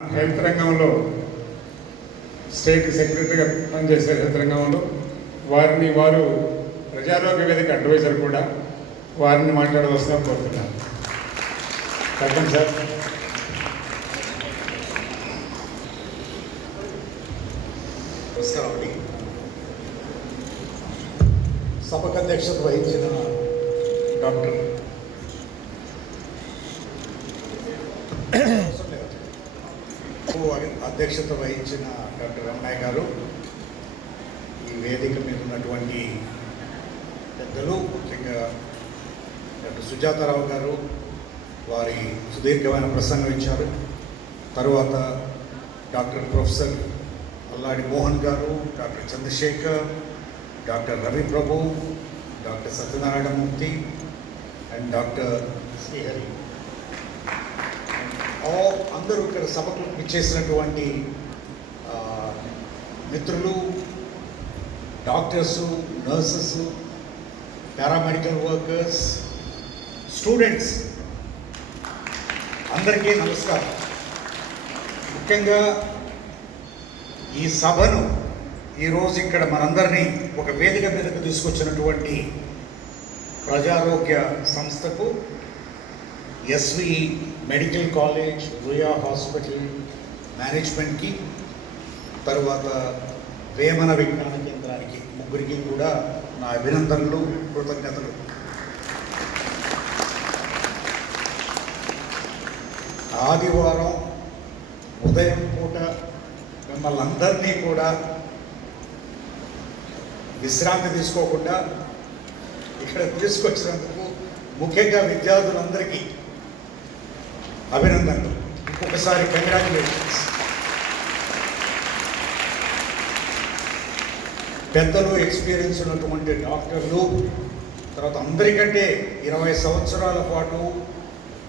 Health రంగంలో state సెక్రటరీగా పనిచేసే హెల్త్ రంగంలో వారు ప్రజారోగ్య వేదిక అడ్వైజర్ కూడా వారిని మాట్లాడవలసిన కోరుతున్నాను. Welcome sir. నమస్కారం అండి. సభకు అధ్యక్షత వహించిన డాక్టర్ అధ్యక్షత వహించిన డాక్టర్ రమణయ్య గారు, ఈ వేదిక మీద ఉన్నటువంటి పెద్దలు, ముఖ్యంగా డాక్టర్ సుజాతారావు గారు వారి సుదీర్ఘమైన ప్రసంగం ఇచ్చారు. తరువాత doctor professor Alladi Mohan garu, doctor Chandrasekhar, doctor Ravi Prabhu, doctor Satyanarayana Murthy and doctor Srihari, అందరూ ఇక్కడ సభకు ఇచ్చేసినటువంటి మిత్రులు, doctors, nurses, paramedical workers, students అందరికీ నమస్కారం. ముఖ్యంగా ఈ సభను ఈరోజు ఇక్కడ మనందరినీ ఒక వేదిక మీదకు తీసుకొచ్చినటువంటి ప్రజారోగ్య సంస్థకు, SV medical college, Ruya hospital మేనేజ్మెంట్కి, తరువాత వేమన విజ్ఞాన కేంద్రానికి, ముగ్గురికి కూడా నా అభినందనలు, కృతజ్ఞతలు. ఆదివారం ఉదయం పూట మిమ్మల్ని అందరినీ కూడా విశ్రాంతి తీసుకోకుండా ఇక్కడ తీసుకొచ్చినందుకు ముఖ్యంగా విద్యార్థులందరికీ అభినందనలు. ఇంకొకసారి కంగ్రాచులేషన్స్. పెద్దలు, ఎక్స్పీరియన్స్ ఉన్నటువంటి డాక్టర్లు, తర్వాత అందరికంటే 20 సంవత్సరాల పాటు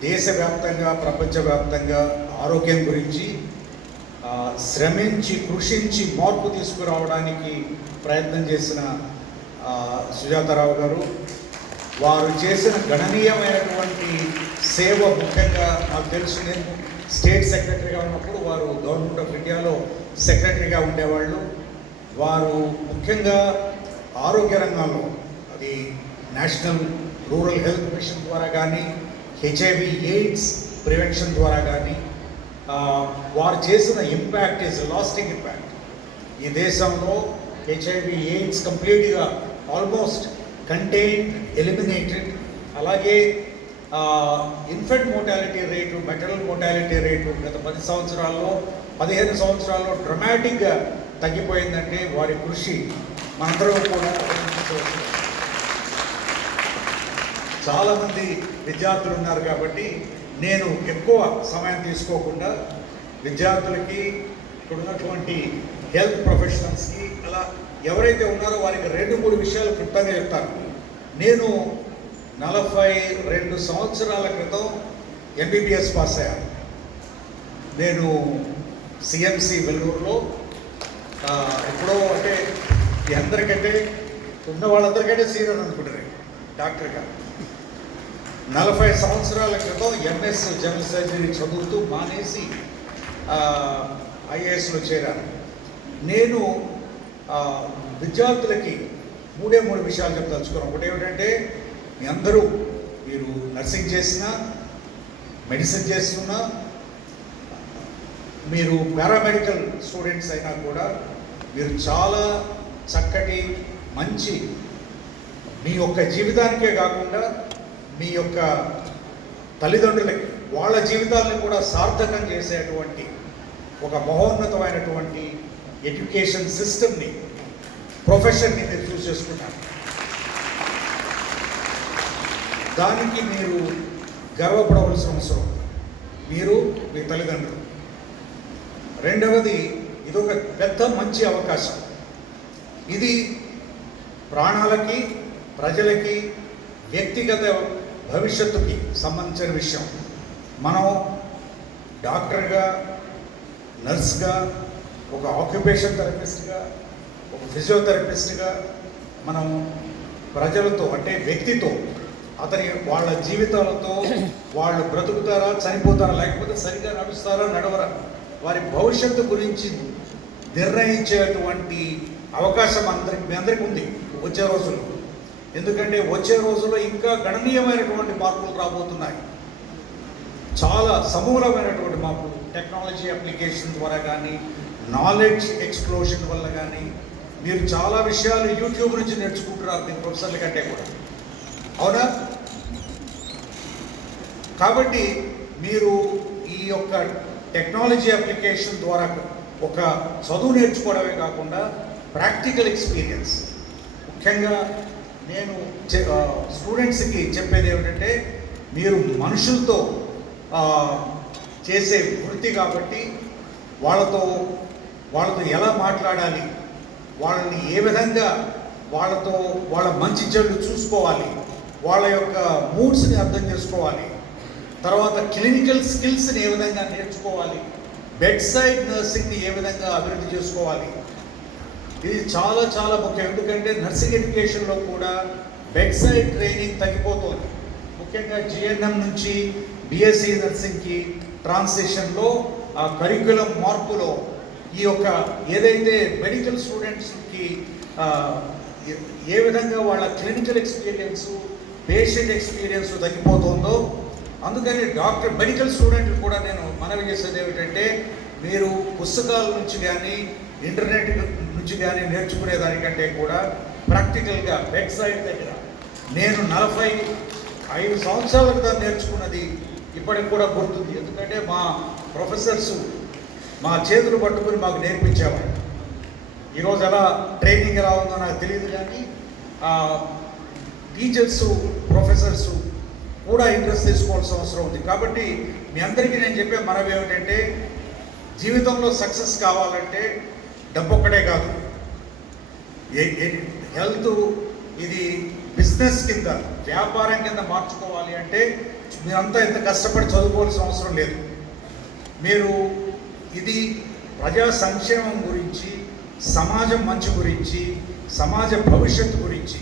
దేశవ్యాప్తంగా, ప్రపంచవ్యాప్తంగా ఆరోగ్యం గురించి శ్రమించి, కృషించి మార్పు తీసుకురావడానికి ప్రయత్నం చేసిన సుజాతారావు గారు, వారు చేసిన గణనీయమైనటువంటి సేవ, ముఖ్యంగా నాకు తెలుసు, నేను స్టేట్ సెక్రటరీగా ఉన్నప్పుడు వారు గవర్నమెంట్ ఆఫ్ ఇండియాలో సెక్రటరీగా ఉండేవాళ్ళు. వారు ముఖ్యంగా ఆరోగ్య రంగంలో, అది నేషనల్ రూరల్ హెల్త్ మిషన్ ద్వారా కానీ, హెచ్ఐవి ఎయిడ్స్ ప్రివెన్షన్ ద్వారా కానీ వారు చేసిన ఇంపాక్ట్ ఈజ్ లాస్టింగ్ ఇంపాక్ట్. ఈ దేశంలో హెచ్ఐవి ఎయిడ్స్ కంప్లీట్గా ఆల్మోస్ట్ కంటైన్డ్, ఎలిమినేటెడ్. అలాగే infant mortality rate, maternal mortality rate గత 10 సంవత్సరాల్లో, 15 సంవత్సరాల్లో డ్రమాటిక్గా తగ్గిపోయిందంటే వారి కృషి మనందరం కూడా అభినందించవచ్చు. చాలామంది విద్యార్థులు ఉన్నారు కాబట్టి నేను ఎక్కువ సమయం తీసుకోకుండా విద్యార్థులకి, ఇక్కడ ఉన్నటువంటి హెల్త్ ప్రొఫెషనల్స్కి, అలా ఎవరైతే ఉన్నారో వారికి 2-3 విషయాలు క్లుప్తంగా చెప్తాను. నేను 42 సంవత్సరాల క్రితం ఎంబీబీఎస్ పాస్ అయ్యాను. నేను సిఎంసి వెల్లూరులో, ఎప్పుడో అంటే ఈ అందరికంటే ఉన్న వాళ్ళందరికంటే సీనియర్ అనుకుంటారు డాక్టర్గా. 40 సంవత్సరాల క్రితం ఎంఎస్ జనరల్ సర్జరీ చదువుతూ మానేసి ఐఏఎస్లో చేరాను. నేను విద్యార్థులకి 3 విషయాలు చెప్పదలుచుకున్నాను. ఒకటి ఏమిటంటే, మీ అందరూ, మీరు నర్సింగ్ చేసినా, మెడిసిన్ చేస్తున్నా, మీరు పారామెడికల్ స్టూడెంట్స్ అయినా కూడా మీరు చాలా చక్కటి, మంచి, మీ యొక్క జీవితానికే కాకుండా మీ యొక్క తల్లిదండ్రులకి, వాళ్ళ జీవితాలను కూడా సార్థకం చేసేటువంటి ఒక మహోన్నతమైనటువంటి ఎడ్యుకేషన్ సిస్టమ్ని, ప్రొఫెషన్ని మీరు చూస్ చేసుకున్నారు. దానికి మీరు గర్వపడవలసిన అవసరం, మీరు, మీ తల్లిదండ్రులు. రెండవది, ఇదొక పెద్ద మంచి అవకాశం. ఇది ప్రాణాలకి, ప్రజలకి, వ్యక్తిగత భవిష్యత్తుకి సంబంధించిన విషయం. మనం డాక్టర్గా, నర్స్గా, ఒక ఆక్యుపేషన్ థెరపిస్ట్గా, ఒక ఫిజియోథెరపిస్ట్గా మనం ప్రజలతో, అంటే వ్యక్తితో, వాళ్ళ జీవితాలతో వాళ్ళు బ్రతుకుతారా, చనిపోతారా, లేకపోతే సరిగ్గా నడుస్తారా, నడవరా, వారి భవిష్యత్తు గురించి నిర్ణయించేటువంటి అవకాశం మీ అందరికీ ఉంది వచ్చే రోజుల్లో. ఎందుకంటే వచ్చే రోజుల్లో ఇంకా గణనీయమైనటువంటి మార్పులు రాబోతున్నాయి. చాలా సమూలమైనటువంటి మార్పులు టెక్నాలజీ అప్లికేషన్ ద్వారా కానీ, నాలెడ్జ్ ఎక్స్ప్లోషన్ వల్ల కానీ మీరు చాలా విషయాలు యూట్యూబ్ నుంచి నేర్చుకుంటున్నారు మీ ప్రొఫెసర్ల కంటే కూడా, అవునా? కాబట్టి మీరు ఈ యొక్క టెక్నాలజీ అప్లికేషన్ ద్వారా ఒక చదువు నేర్చుకోవడమే కాకుండా ప్రాక్టికల్ ఎక్స్పీరియన్స్, ముఖ్యంగా నేను స్టూడెంట్స్కి చెప్పేది ఏమిటంటే, మీరు మనుషులతో చేసే వృత్తి కాబట్టి వాళ్ళతో ఎలా మాట్లాడాలి, వాళ్ళని ఏ విధంగా వాళ్ళ మంచి చెడు చూసుకోవాలి, వాళ్ళ యొక్క మూడ్స్ని అర్థం చేసుకోవాలి, తర్వాత క్లినికల్ స్కిల్స్ని ఏ విధంగా నేర్చుకోవాలి, బెడ్ సైడ్ నర్సింగ్ని ఏ విధంగా అభివృద్ధి చేసుకోవాలి. ఇది చాలా చాలా ముఖ్యం. ఎందుకంటే నర్సింగ్ ఎడ్యుకేషన్లో కూడా బెడ్ సైడ్ ట్రైనింగ్ తగ్గిపోతుంది. ముఖ్యంగా జిఎన్ఎం నుంచి బిఎస్సి నర్సింగ్కి ట్రాన్సిషన్లో ఆ కరిక్యులం మార్పులో ఈ యొక్క ఏదైతే మెడికల్ స్టూడెంట్స్కి ఏ విధంగా వాళ్ళ క్లినికల్ ఎక్స్పీరియన్సు, పేషెంట్ ఎక్స్పీరియన్స్ తగ్గిపోతుందో, అందుకని మెడికల్ స్టూడెంట్లు కూడా నేను మనవి చేసేది ఏమిటంటే, మీరు పుస్తకాల నుంచి కానీ ఇంటర్నెట్ నుంచి కానీ నేర్చుకునే దానికంటే కూడా ప్రాక్టికల్గా బెడ్ సైడ్ దగ్గర నేను 45 సంవత్సరాల క్రితం నేర్చుకున్నది ఇప్పటికి కూడా గుర్తుంది. ఎందుకంటే మా ప్రొఫెసర్స్ మా చేతులు పట్టుకుని మాకు నేర్పించేవాడు. ఈరోజు ఎలా ట్రైనింగ్ ఎలా ఉందో నాకు తెలియదు, కానీ టీచర్సు ప్రొఫెసర్సు కూడా ఇంట్రెస్ట్ తీసుకోవాల్సిన అవసరం ఉంది. కాబట్టి మీ అందరికీ నేను చెప్పే మనవి ఏమిటంటే, జీవితంలో సక్సెస్ కావాలంటే డబ్బు ఒక్కటే కాదు, హెల్త్ ఇది బిజినెస్ కింద, వ్యాపారం కింద మార్చుకోవాలి అంటే మీరంతా ఇంత కష్టపడి చదువుకోవాల్సిన అవసరం లేదు. మీరు ఇది ప్రజా సంక్షేమం గురించి, సమాజం మంచి గురించి, సమాజ భవిష్యత్తు గురించి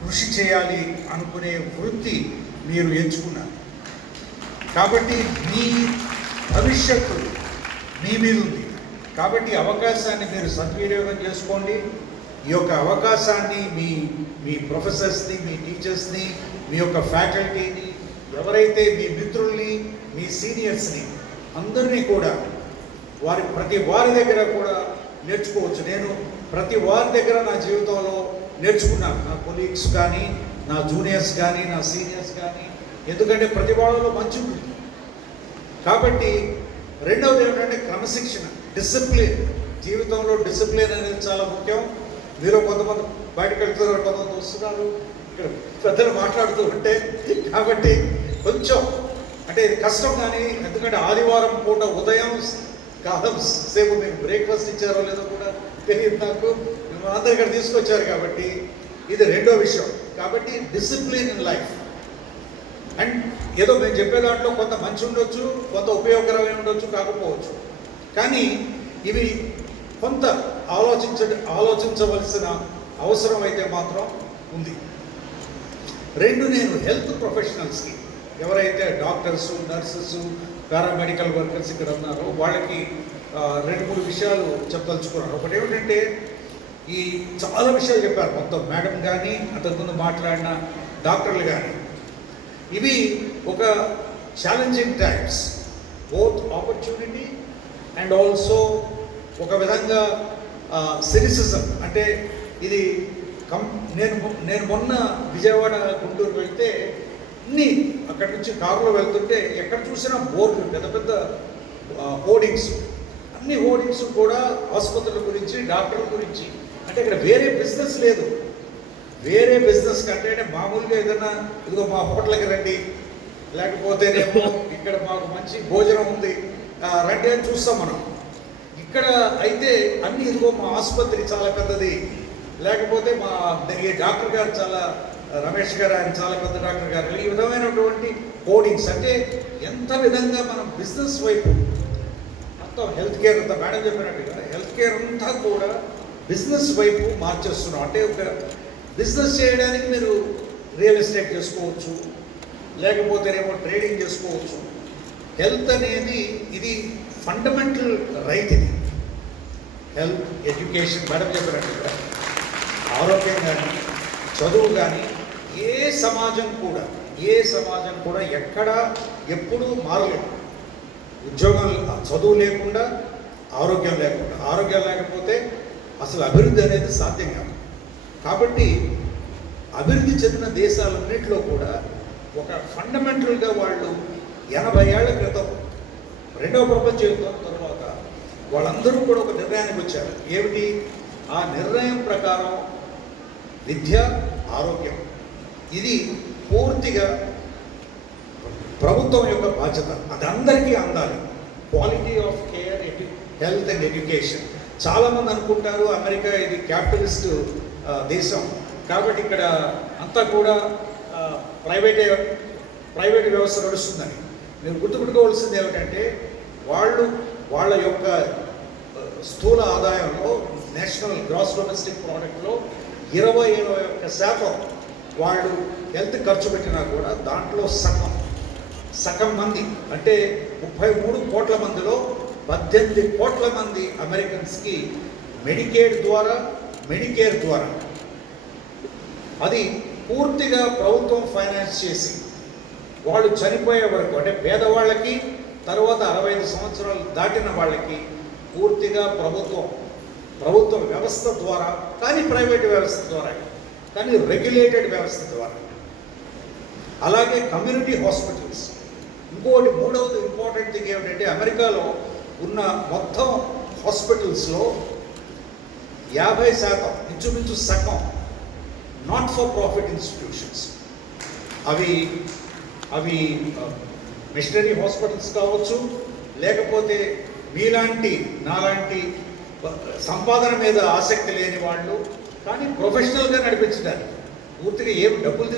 కృషి చేయాలి అనుకునే వృత్తి మీరు ఎంచుకున్నారు. కాబట్టి మీ భవిష్యత్తు మీ మీద ఉంది. కాబట్టి అవకాశాన్ని మీరు సద్వినియోగం చేసుకోండి. ఈ యొక్క అవకాశాన్ని మీ ప్రొఫెసర్స్ని, మీ టీచర్స్ని, మీ యొక్క ఫ్యాకల్టీని, ఎవరైతే మీ మిత్రుల్ని, మీ సీనియర్స్ని అందరినీ కూడా ప్రతి వారి దగ్గర కూడా నేర్చుకోవచ్చు. నేను ప్రతి వారి దగ్గర నా జీవితంలో నేర్చుకున్నాను, నా కొలీగ్స్ కానీ, నా జూనియర్స్ కానీ, నా సీనియర్స్ కానీ, ఎందుకంటే ప్రతి వాళ్ళలో మంచి ఉంటుంది. కాబట్టి రెండవది ఏమిటంటే క్రమశిక్షణ, డిసిప్లిన్. జీవితంలో డిసిప్లిన్ అనేది చాలా ముఖ్యం. మీరు కొంతమంది బయటకు వెళ్తున్నారు, కొంతమంది వస్తున్నారు, ఇక్కడ పెద్దలు మాట్లాడుతూ ఉంటే, కాబట్టి కొంచెం అంటే ఇది కష్టం. కానీ ఎందుకంటే ఆదివారం పూట ఉదయం కాలం సేపు మీకు బ్రేక్ఫాస్ట్ ఇచ్చారో లేదో కూడా తెలియదు నాకు, మిమ్మల్ని అందరూ ఇక్కడ తీసుకొచ్చారు కాబట్టి ఇది రెండో విషయం. కాబట్టి డిసిప్లిన్ ఇన్ లైఫ్. అండ్ ఏదో మేము చెప్పే దాంట్లో కొంత మంచి ఉండొచ్చు, కొంత ఉపయోగకరమైన ఉండొచ్చు, కాకపోవచ్చు. కానీ ఇవి కొంత ఆలోచించవలసిన అవసరం అయితే మాత్రం ఉంది. రెండు, నేను హెల్త్ ప్రొఫెషనల్స్కి, ఎవరైతే డాక్టర్సు, నర్సెస్, పారామెడికల్ వర్కర్స్ ఇక్కడ ఉన్నారో వాళ్ళకి 2-3 విషయాలు చెప్పదలుచుకున్నాను. ఒకటి ఏమిటంటే, ఈ చాలా విషయాలు చెప్పారు మొత్తం మేడం కానీ, అంతకుముందు మాట్లాడిన డాక్టర్లు కానీ. ఇవి ఒక challenging times, both opportunity and also ఒక విధంగా సినిసిజం. అంటే ఇది నేను మొన్న విజయవాడ, గుంటూరు వెళ్తే అక్కడి నుంచి కారులో వెళ్తుంటే ఎక్కడ చూసినా బోర్డులు, పెద్ద పెద్ద హోర్డింగ్స్, అన్ని హోర్డింగ్స్ కూడా ఆసుపత్రుల గురించి, డాక్టర్ల గురించి. అంటే ఇక్కడ వేరే బిజినెస్ లేదు. వేరే బిజినెస్ కంటే మామూలుగా ఏదైనా ఇదిగో మా హోటల్కి రండి, లేకపోతేనేమో ఇక్కడ మాకు మంచి భోజనం ఉంది రండి అని చూస్తాం మనం. ఇక్కడ అయితే అన్నీ ఇదిగో మా ఆసుపత్రి చాలా పెద్దది, లేకపోతే మా డాక్టర్ గారు చాలా, రమేష్ గారు ఆయన చాలా పెద్ద డాక్టర్ గారు, ఈ విధమైనటువంటి కోడింగ్స్. అంటే ఎంత విధంగా మనం బిజినెస్ వైపు మొత్తం హెల్త్ కేర్ అంతా మేడం చెప్పినట్టుగా హెల్త్ కేర్ అంతా కూడా బిజినెస్ వైపు మార్చేస్తున్నాం. అంటే ఒక బిజినెస్ చేయడానికి మీరు రియల్ ఎస్టేట్ చేసుకోవచ్చు, లేకపోతేనేమో ట్రేడింగ్ చేసుకోవచ్చు. హెల్త్ అనేది ఇది ఫండమెంటల్ రైట్ ఇది. హెల్త్, ఎడ్యుకేషన్, మేడం చెప్పినట్టుగా ఆరోగ్యం కానీ, చదువు కానీ ఏ సమాజం కూడా ఎక్కడ ఎప్పుడూ మారలేదు. ఉద్యోగం, చదువు లేకుండా ఆరోగ్యం లేకపోతే అసలు అభివృద్ధి అనేది సాధ్యం కాదు. కాబట్టి అభివృద్ధి చెందిన దేశాలన్నింటిలో కూడా ఒక ఫండమెంటల్గా వాళ్ళు 80 ఏళ్ల క్రితం రెండవ ప్రపంచ యుద్ధం తర్వాత వాళ్ళందరూ కూడా ఒక నిర్ణయానికి వచ్చారు. ఏమిటి ఆ నిర్ణయం ప్రకారం? విద్య, ఆరోగ్యం ఇది పూర్తిగా ప్రభుత్వం యొక్క బాధ్యత. అది అందరికీ అందాలి. Quality of care, health and education. చాలామంది అనుకుంటారు అమెరికా ఇది క్యాపిటలిస్ట్ దేశం కాబట్టి ఇక్కడ అంతా కూడా ప్రైవేట్ వ్యవస్థ నడుస్తుందని. మీరు గుర్తుపెట్టుకోవాల్సింది ఏమిటంటే వాళ్ళ యొక్క స్థూల ఆదాయంలో, నేషనల్ గ్రాస్ డొమెస్టిక్ ప్రోడక్ట్లో 21% వాళ్ళు హెల్త్ ఖర్చు పెట్టినా కూడా దాంట్లో సగం మంది అంటే 33 కోట్ల మందిలో 18 కోట్ల మంది అమెరికన్స్కి మెడికేర్ ద్వారా అది పూర్తిగా ప్రభుత్వం ఫైనాన్స్ చేసి వాళ్ళు చనిపోయే వరకు, అంటే పేదవాళ్ళకి, తర్వాత 65 సంవత్సరాలు దాటిన వాళ్ళకి పూర్తిగా ప్రభుత్వ వ్యవస్థ ద్వారా, కానీ ప్రైవేట్ వ్యవస్థ ద్వారా, కానీ రెగ్యులేటెడ్ వ్యవస్థ ద్వారా. అలాగే కమ్యూనిటీ హాస్పిటల్స్. ఇంకోటి మూడవది ఇంపార్టెంట్ థింగ్ ఏమిటంటే అమెరికాలో ఉన్న మొత్తం హాస్పిటల్స్లో 50%, ఇంచుమించు సగం నాట్ ఫర్ ప్రాఫిట్ ఇన్స్టిట్యూషన్స్. అవి మిషనరీ హాస్పిటల్స్ కావచ్చు, లేకపోతే నాలాంటి సంపాదన మీద ఆసక్తి లేని వాళ్ళు, కానీ ప్రొఫెషనల్గా నడిపించడానికి పూర్తిగా ఏం డబ్బులు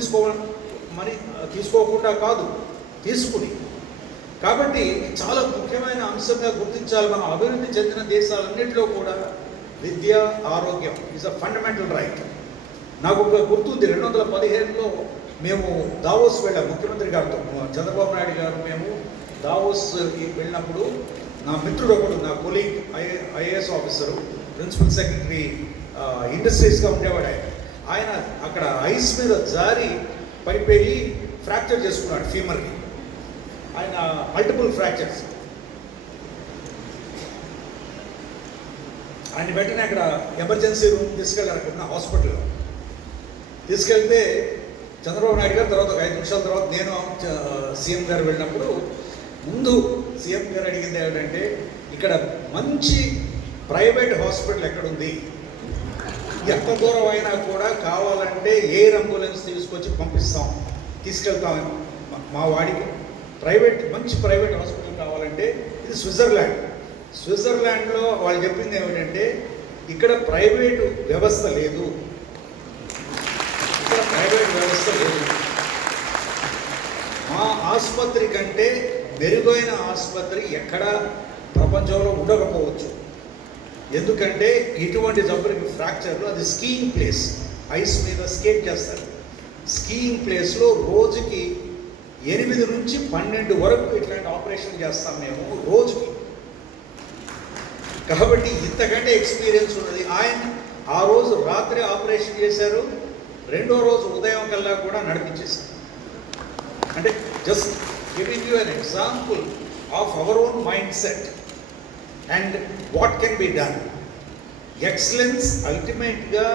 తీసుకోకుండా కాదు, తీసుకుని. కాబట్టి చాలా ముఖ్యమైన అంశంగా గుర్తించాలి. మనం అభివృద్ధి చెందిన దేశాలన్నింటిలో కూడా విద్య, ఆరోగ్యం ఈజ్ అ ఫండమెంటల్ రైట్. నాకు ఒక గుర్తుంది, 2015లో మేము దావోస్ వెళ్ళాం ముఖ్యమంత్రి గారితో, చంద్రబాబు నాయుడు గారు. మేము దావోస్ వెళ్ళినప్పుడు నా మిత్రుడు ఒకడు, నా colleague, IAS officer, principal secretary ఇండస్ట్రీస్గా ఉండేవాడు. ఆయన అక్కడ ఐస్ మీద జారి పడిపోయి ఫ్రాక్చర్ చేసుకున్నాడు ఫీమర్ని. ఆయన మల్టిపుల్ ఫ్రాక్చర్స్. ఆయన వెంటనే అక్కడ ఎమర్జెన్సీ రూమ్ తీసుకెళ్ళారనుకున్న హాస్పిటల్లో. తీసుకెళ్తే చంద్రబాబు నాయుడు గారు తర్వాత ఒక 5 నిమిషాల తర్వాత నేను సీఎం గారు వెళ్ళినప్పుడు ముందు సీఎం గారు అడిగింది ఏమిటంటే, ఇక్కడ మంచి ప్రైవేట్ హాస్పిటల్ ఎక్కడుంది, ఎంత దూరం అయినా కూడా కావాలంటే ఎయిర్ అంబులెన్స్ తీసుకెళ్తాం మా వాడికి. మంచి ప్రైవేట్ హాస్పిటల్ కావాలంటే ఇది స్విట్జర్లాండ్లో వాళ్ళు చెప్పింది ఏమిటంటే, ఇక్కడ ప్రైవేటు వ్యవస్థ లేదు. మా ఆసుపత్రి కంటే మెరుగైన ఆసుపత్రి ఎక్కడా ప్రపంచంలో ఉండకపోవచ్చు. ఎందుకంటే ఇటువంటి జబ్బులకి ఫ్రాక్చర్లు, అది స్కీయింగ్ ప్లేస్, ఐస్ మీద స్కేట్ చేస్తారు. స్కీయింగ్ ప్లేస్లో రోజుకి 8 నుంచి 12 వరకు ఇట్లాంటి ఆపరేషన్ చేస్తాం మేము రోజుకి. కాబట్టి ఇంతకంటే ఎక్స్పీరియన్స్ ఉన్నది. ఆయన ఆ రోజు రాత్రి ఆపరేషన్ చేశారు, రెండో రోజు ఉదయం కల్లా కూడా నడిపించేశారు. అంటే just giving you an example of our own mind set and what can be done. Excellence అల్టిమేట్గా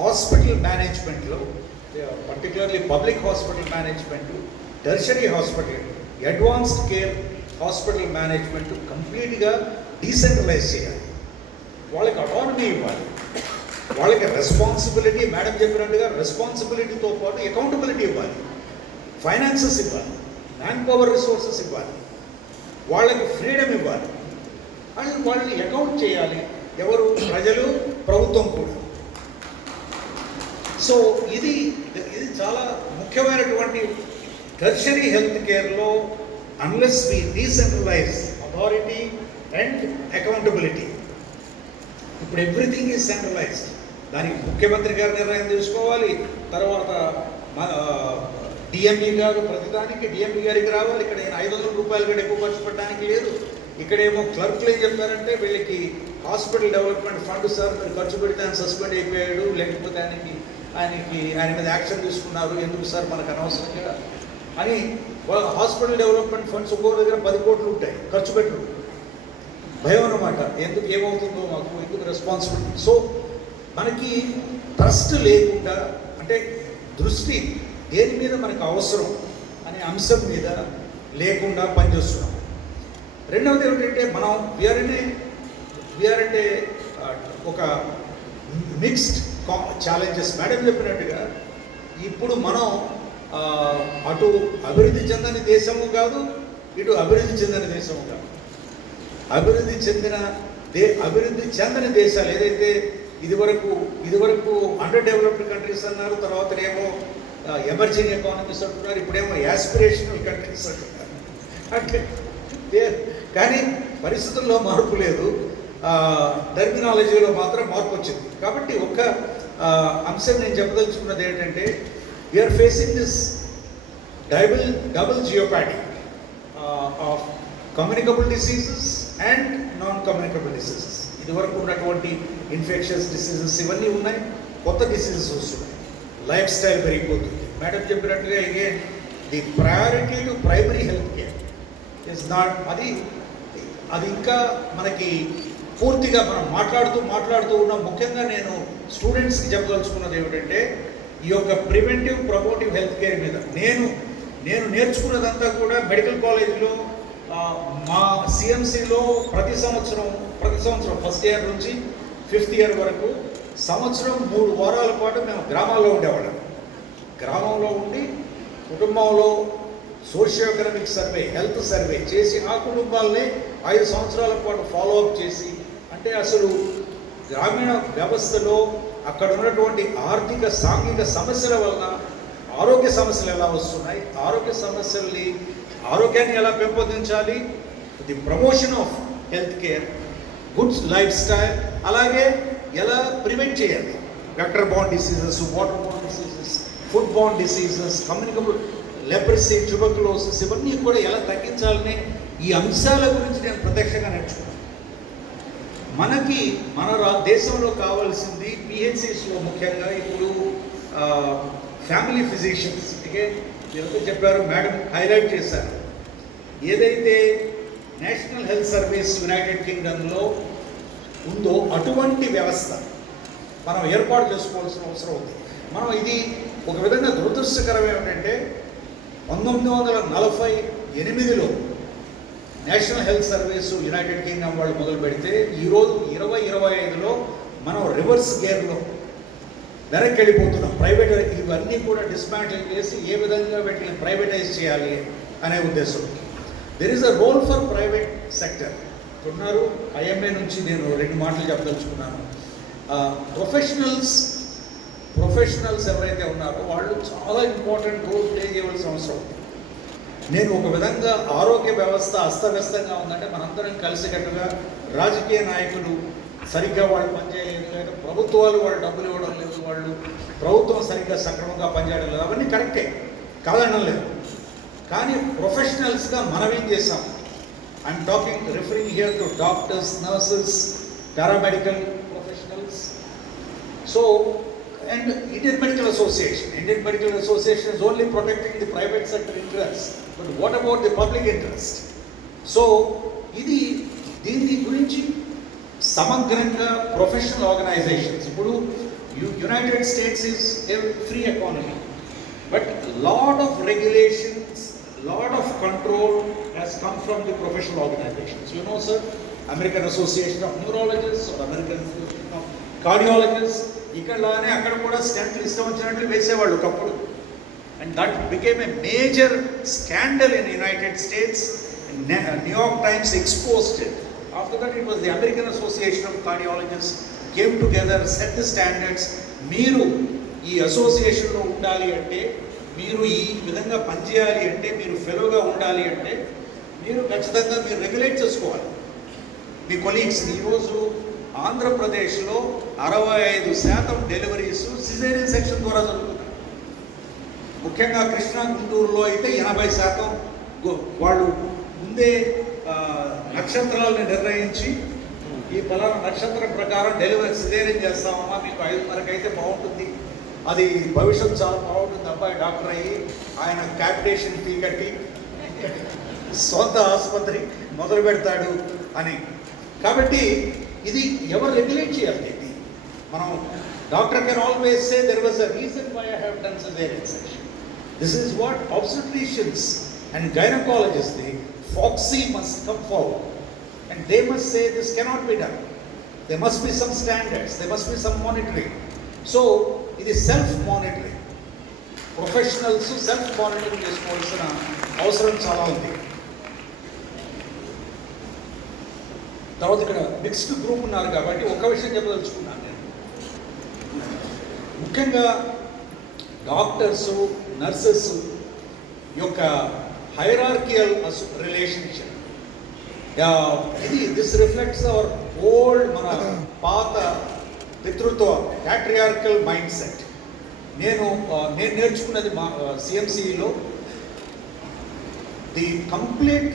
హాస్పిటల్ మేనేజ్మెంట్లో, particularly public hospital management, tertiary hospital, advanced care hospital management కంప్లీట్గా డీసెంట్రలైజ్ చేయాలి. వాళ్ళకి అటానమీ ఇవ్వాలి, వాళ్ళకి రెస్పాన్సిబిలిటీ, మేడం చెప్పినట్టుగా రెస్పాన్సిబిలిటీతో పాటు accountability ఇవ్వాలి, ఫైనాన్సెస్ ఇవ్వాలి, మ్యాన్ పవర్ రిసోర్సెస్ ఇవ్వాలి, వాళ్ళకి ఫ్రీడమ్ ఇవ్వాలి, అండ్ వాళ్ళని అకౌంట్ చేయాలి. ఎవరు? ప్రజలు, ప్రభుత్వం కూడా. సో ఇది చాలా ముఖ్యమైనటువంటి టెర్షరీ హెల్త్ కేర్లో. Unless we decentralise authority and accountability, ఇప్పుడు ఎవ్రీథింగ్ ఈజ్ సెంట్రలైజ్డ్. దానికి ముఖ్యమంత్రి గారు నిర్ణయం తీసుకోవాలి, తర్వాత డిఎంఈ గారు ప్రతిదానికి డిఎంఈ గారికి రావాలి. ఇక్కడ నేను 500 రూపాయలు కంటే ఎక్కువ ఖర్చు పెట్టడానికి లేదు. ఇక్కడేమో క్లర్క్లు ఏం చెప్తారంటే వీళ్ళకి హాస్పిటల్ డెవలప్మెంట్ ఫండ్ సార్ మీరు ఖర్చు పెడితే ఆయన సస్పెండ్ అయిపోయాడు, లేకపోతే ఆయన మీద యాక్షన్ తీసుకున్నారు, ఎందుకు సార్ మనకు అనవసరం కదా అని హాస్పిటల్ డెవలప్మెంట్ ఫండ్స్ ఒక్కో దగ్గర 10 కోట్లు ఉంటాయి, ఖర్చు పెట్టరు. భయం అన్నమాట, ఎందుకు ఏమవుతుందో మాకు, ఎందుకు రెస్పాన్సిబిలిటీ. సో మనకి ట్రస్ట్ లేకుండా, అంటే దృష్టి దేని మీద మనకు అవసరం అనే అంశం మీద లేకుండా పనిచేస్తున్నాం. రెండవది ఏమిటంటే మనం వీఆర్ అంటే ఒక మిక్స్డ్ ఛాలెంజెస్. మేడం చెప్పినట్టుగా ఇప్పుడు మనం అటు అభివృద్ధి చెందని దేశము కాదు, ఇటు అభివృద్ధి చెందని దేశము కాదు. అభివృద్ధి చెందని దేశాలు ఏదైతే ఇదివరకు అండర్ డెవలప్డ్ కంట్రీస్ అన్నారు, తర్వాత ఏమో ఎమర్జింగ్ ఎకానమీస్ అంటున్నారు, ఇప్పుడేమో యాస్పిరేషనల్ కంట్రీస్ అంటున్నారు. అంటే కానీ పరిస్థితుల్లో మార్పు లేదు, టెర్మినాలజీలో మాత్రం మార్పు వచ్చింది. కాబట్టి ఒక అంశం నేను చెప్పదలుచుకున్నది ఏంటంటే we are facing this double jeopardy of communicable diseases and non communicable diseases. ఇదివరకు ఉన్నటువంటి ఇన్ఫెక్షన్స్ డిసీజెస్ ఇవన్నీ ఉన్నాయి, కొత్త డిసీజెస్ వస్తున్నాయి, లైఫ్ స్టైల్ పెరిగిపోతుంది. మేడం చెప్పినట్టుగా again the priority to primary health care is not, అది ఇంకా మనకి పూర్తిగా మనం మాట్లాడుతూ ఉన్నాం. ముఖ్యంగా నేను స్టూడెంట్స్కి చెప్పదలుచుకున్నది ఏమిటంటే ఈ యొక్క ప్రివెంటివ్ ప్రమోటివ్ హెల్త్ కేర్ మీద నేను నేర్చుకున్నదంతా కూడా మెడికల్ కాలేజ్లో మా సిఎంసిలో ప్రతి సంవత్సరం ఫస్ట్ ఇయర్ నుంచి 5th ఇయర్ వరకు సంవత్సరం 3 వారాల పాటు మేము గ్రామాల్లో ఉండేవాళ్ళం. గ్రామంలో ఉండి కుటుంబంలో socio economic survey, health survey చేసి ఆ కుటుంబాలనే 5 సంవత్సరాల పాటు ఫాలోఅప్ చేసి, అంటే అసలు గ్రామీణ వ్యవస్థలో అక్కడ ఉన్నటువంటి ఆర్థిక సాంఘిక సమస్యల వలన ఆరోగ్య సమస్యలు ఎలా వస్తున్నాయి, ఆరోగ్యాన్ని ఎలా పెంపొందించాలి, the promotion of health care, good life style, అలాగే ఎలా ప్రివెంట్ చేయాలి vector borne diseases, water borne diseases, food borne diseases, communicable leprosy, tuberculosis, ఇవన్నీ కూడా ఎలా తగ్గించాలని ఈ అంశాల గురించి నేను ప్రత్యక్షంగా నేర్చుకున్నాను. మన దేశంలో కావాల్సింది పిహెచ్సిస్లో ముఖ్యంగా ఇప్పుడు ఫ్యామిలీ ఫిజిషియన్స్. అంటే ఎవరైతే చెప్పారు, మేడం హైలైట్ చేశారు, ఏదైతే నేషనల్ హెల్త్ సర్వీస్ యునైటెడ్ కింగ్డమ్లో ఉందో అటువంటి వ్యవస్థ మనం ఏర్పాటు చేసుకోవాల్సిన అవసరం ఉంది. ఇది ఒక విధంగా దురదృష్టకరం ఏమిటంటే 1948లో National Health Service United Kingdom వాళ్ళు మొదలు పెడితే ఈరోజు 2025లో మనం రివర్స్ గేర్లో వెనక్కి వెళ్ళిపోతున్నాం. ఇవన్నీ కూడా డిస్మాంటిల్ చేసి ఏ విధంగా వీటిని ప్రైవేటైజ్ చేయాలి అనే ఉద్దేశం. There is a role for private sector. ఉన్నారు ఐఎంఏ నుంచి నేను 2 మాటలు చెప్పదలుచుకున్నాను. ప్రొఫెషనల్స్ ఎవరైతే ఉన్నారో వాళ్ళు చాలా ఇంపార్టెంట్ రోల్ ప్లే చేయవలసిన అవసరం ఉంది. నేను ఒక విధంగా ఆరోగ్య వ్యవస్థ అస్తవ్యస్తంగా ఉందంటే మనందరం కలిసికట్టుగా, రాజకీయ నాయకులు సరిగ్గా వాళ్ళు పనిచేయలేదు, లేదా ప్రభుత్వాలు వాళ్ళు డబ్బులు ఇవ్వడం లేదు, వాళ్ళు ప్రభుత్వం సరిగ్గా సక్రమంగా పనిచేయడం లేదు, అవన్నీ కరెక్టే, కాదనడం లేదు. కానీ ప్రొఫెషనల్స్గా మనం ఏం చేసాం? I'm referring here to doctors, nurses, paramedical professionals. So and Indian Medical Association is only protecting the private sector interest, but what about the public interest? So దీని గురించి సమగ్రంగా ప్రొఫెషనల్ ఆర్గనైజేషన్స్, ఇప్పుడు United states is a free economy, but lot of regulations, lot of control has come from the professional organisations. You know sir, American association of neurologist, American association of cardiologist, ఇక్కడలానే అక్కడ కూడా స్టెంట్లు ఇష్టం వచ్చినట్లు వేసేవాళ్ళు ఒకప్పుడు. And that became a major scandal in United states. New York times exposed it. After that it was the American association of cardiologist came together, set the standards. మీరు ఈ అసోసియేషన్లో ఉండాలి అంటే, మీరు ఈ విధంగా పనిచేయాలి అంటే, మీరు ఫెలోగా ఉండాలి అంటే మీరు ఖచ్చితంగా రెగ్యులేట్ చేసుకోవాలి మీ కొలీగ్స్. ఈరోజు ఆంధ్రప్రదేశ్లో 65% డెలివరీస్ సిజేరియన్ సెక్షన్ ద్వారా జరుగుతున్నాయి. ముఖ్యంగా కృష్ణా, గుంటూరులో అయితే 80% వాళ్ళు ముందే నక్షత్రాలను నిర్ణయించి ఈ పలానా నక్షత్రం ప్రకారం డెలివరీ సిజేరియన్ చేస్తామమ్మా, మీకు 5:30 అయితే బాగుంటుంది, అది భవిష్యత్తు చాలా బాగుంటుంది, అబ్బాయి డాక్టర్ అయ్యి ఆయన క్యాపిటేషన్ ఫీ కట్టి సొంత ఆసుపత్రి మొదలు పెడతాడు అని. కాబట్టి ఇది ఎవరు రెగ్యులేట్ చేయాలి? ఇది మనం doctor can always say there was a reason why I have done caesarean section. This is what obstetricians and gynecologists, the FOGSI must come forward and they must say this cannot be done. There must be some standards, there must be some monitoring. So it is self-monitoring. Professionals self-monitoring చేసుకోవాల్సిన అవసరం చాలా ఉంది. తర్వాత ఇక్కడ mixed group ఉన్నారు కాబట్టి ఒక విషయం చెప్పదలుచుకున్నాను నేను. ముఖ్యంగా డాక్టర్స్, నర్సెస్ యొక్క హైరార్కియల్ రిలేషన్షిప్, ఇది దిస్ రిఫ్లెక్ట్స్ అవర్ ఓల్డ్, మన పాత పితృత్వ ప్యాట్రియార్కల్ మైండ్ సెట్. నేను నేర్చుకున్నది మా సిఎంసిలో the complete